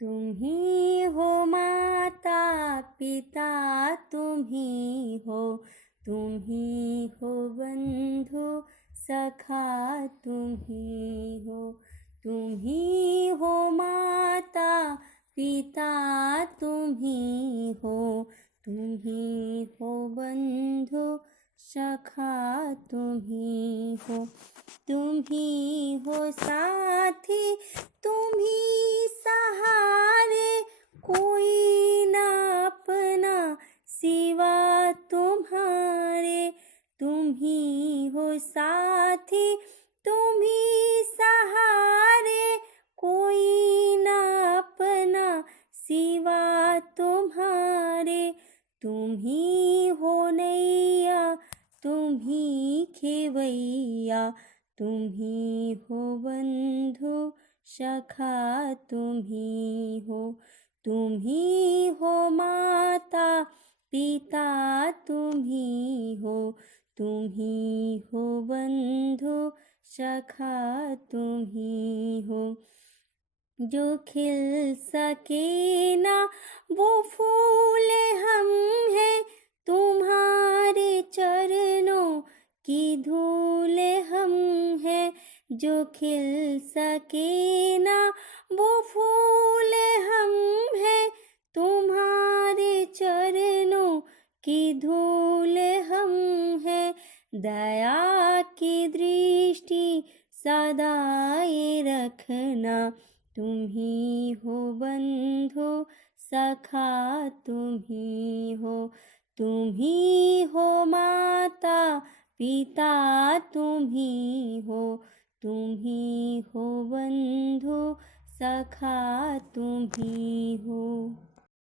तुम ही हो माता पिता, तुम ही हो, तुम ही हो बंधु सखा, तुम ही हो। तुम ही हो माता पिता, तुम ही हो, तुम ही हो बंधु सखा, तुम ही हो। तुम ही हो साथी, तुम ही सहारे, कोई ना अपना सिवा तुम्हारे। तुम ही हो साथी, तुम ही सहारे, कोई ना अपना सिवा तुम्हारे। तुम ही हो नैया, तुम ही खेवैया, तुम ही हो बंधु सखा, तुम ही हो। तुम ही हो माता पिता, तुम ही हो, तुम ही हो बंधु सखा, तुम ही हो। जो खिल सके ना वो फूल हम हैं, तुम्हारे चरणों की धूल हम हैं। जो खिल सके ना वो फूल हम हैं, तुम्हारे चरणों की धूल हम हैं। दया की दृष्टि सदाए रखना, तुम ही हो बंधु सखा, तुम ही हो। तुम ही हो माता पिता, तुम ही हो, तुम ही हो बंधु सखा, तुम ही हो।